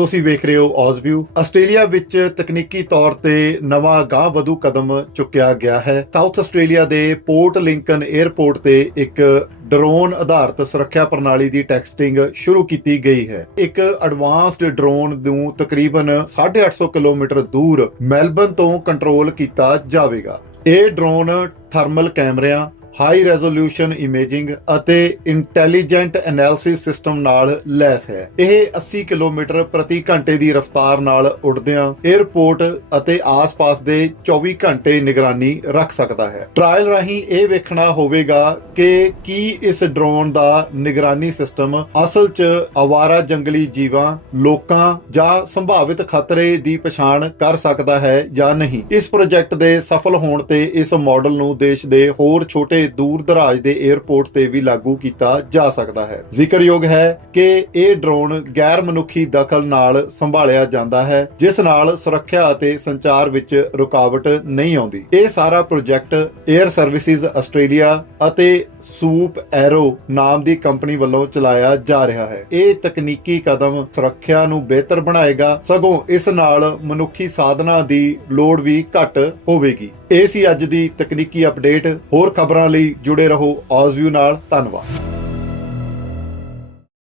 ਤੁਸੀਂ ਵੇਖ ਰਹੇ ਹੋ ਔਜ਼ਵਿਊ ਆਸਟ੍ਰੇਲੀਆ ਵਿੱਚ ਤਕਨੀਕੀ ਤੌਰ ਤੇ ਨਵਾਂ ਗਾਂ ਵਧੂ ਕਦਮ ਚੁੱਕਿਆ ਗਿਆ ਹੈ। ਸਾਊਥ ਆਸਟ੍ਰੇਲੀਆ ਦੇ ਪੋਰਟ ਲਿੰਕਨ 에ਅਰਪੋਰਟ ਤੇ ਇੱਕ ਡਰੋਨ ਆਧਾਰਿਤ ਸੁਰੱਖਿਆ ਪ੍ਰਣਾਲੀ ਦੀ ਟੈਕਸਟਿੰਗ ਸ਼ੁਰੂ ਕੀਤੀ ਗਈ ਹੈ। ਇੱਕ ਐਡਵਾਂਸਡ ਡਰੋਨ ਨੂੰ ਤਕਰੀਬਨ 850 ਕਿਲੋਮੀਟਰ ਦੂਰ ਮੈਲਬਨ ਤੋਂ ਕੰਟਰੋਲ ਕੀਤਾ ਜਾਵੇਗਾ। ਇਹ ਡਰੋਨ ਥਰਮਲ ਕੈਮਰਿਆਂ ਹਾਈ ਰੈਜ਼ੋਲੂਸ਼ਨ ਇਮੇਜਿੰਗ ਅਤੇ ਇੰਟੈਲੀਜੈਂਟ ਐਨਾਲਿਸਿਸ ਸਿਸਟਮ ਨਾਲ ਲੈਸ ਹੈ। ਇਹ 80 ਕਿਲੋਮੀਟਰ ਪ੍ਰਤੀ ਘੰਟੇ ਦੀ ਰਫ਼ਤਾਰ ਨਾਲ ਉੱਡਦਿਆਂ 에ਅਰਪੋਰਟ ਅਤੇ ਆਸ-ਪਾਸ ਦੇ 24 ਘੰਟੇ ਨਿਗਰਾਨੀ ਰੱਖ ਸਕਦਾ ਹੈ। ਟ੍ਰਾਇਲ ਰਾਹੀਂ ਇਹ ਵੇਖਣਾ ਹੋਵੇਗਾ ਕਿ ਕੀ ਇਸ ਡਰੋਨ ਦਾ ਨਿਗਰਾਨੀ ਸਿਸਟਮ ਅਸਲ 'ਚ ਆਵਾਰਾ ਜੰਗਲੀ ਜੀਵਾਂ, ਲੋਕਾਂ ਜਾਂ ਸੰਭਾਵਿਤ ਖਤਰੇ ਦੀ ਪਛਾਣ ਕਰ ਸਕਦਾ ਹੈ ਜਾਂ ਨਹੀਂ। ਇਸ ਪ੍ਰੋਜੈਕਟ ਦੇ ਸਫਲ ਹੋਣ ਤੇ ਇਸ ਮਾਡਲ ਨੂੰ ਦੇਸ਼ ਦੇ ਹੋਰ ਛੋਟੇ ਦੂਰ ਦਰਾਜ ਦੇ 에ਅਰਪੋਰਟ ਤੇ ਵੀ ਲਾਗੂ ਕੀਤਾ ਜਾ ਸਕਦਾ ਹੈ। ਜ਼ਿਕਰਯੋਗ ਹੈ ਕਿ ਇਹ ਡਰੋਨ ਗੈਰ ਮਨੁੱਖੀ ਦਖਲ ਨਾਲ ਸੰਭਾਲਿਆ ਜਾਂਦਾ ਹੈ, ਜਿਸ ਨਾਲ ਸੁਰੱਖਿਆ ਅਤੇ ਸੰਚਾਰ ਵਿੱਚ ਰੁਕਾਵਟ ਨਹੀਂ ਆਉਂਦੀ। ਇਹ ਸਾਰਾ ਪ੍ਰੋਜੈਕਟ 에ਅਰ ਸਰਵਿਸਿਜ਼ ਆਸਟ੍ਰੇਲੀਆ ਅਤੇ ਸੂਪ ਐਰੋ ਨਾਮ ਦੀ ਕੰਪਨੀ ਵੱਲੋਂ ਚਲਾਇਆ ਜਾ ਰਿਹਾ ਹੈ। ਇਹ ਤਕਨੀਕੀ ਕਦਮ ਸੁਰੱਖਿਆ ਨੂੰ ਬਿਹਤਰ ਬਣਾਏਗਾ, ਸਗੋਂ ਇਸ ਨਾਲ ਮਨੁੱਖੀ ਸਾਧਨਾਂ ਦੀ ਲੋੜ ਵੀ ਘੱਟ ਹੋਵੇਗੀ। ਇਹ ਸੀ ਅੱਜ ਦੀ ਤਕਨੀਕੀ ਅਪਡੇਟ। ਹੋਰ ਖਬਰਾਂ ਲਈ ਜੁੜੇ ਰਹੋ ਔਜ਼ਵਿਊ ਨਾਲ। ਧੰਨਵਾਦ।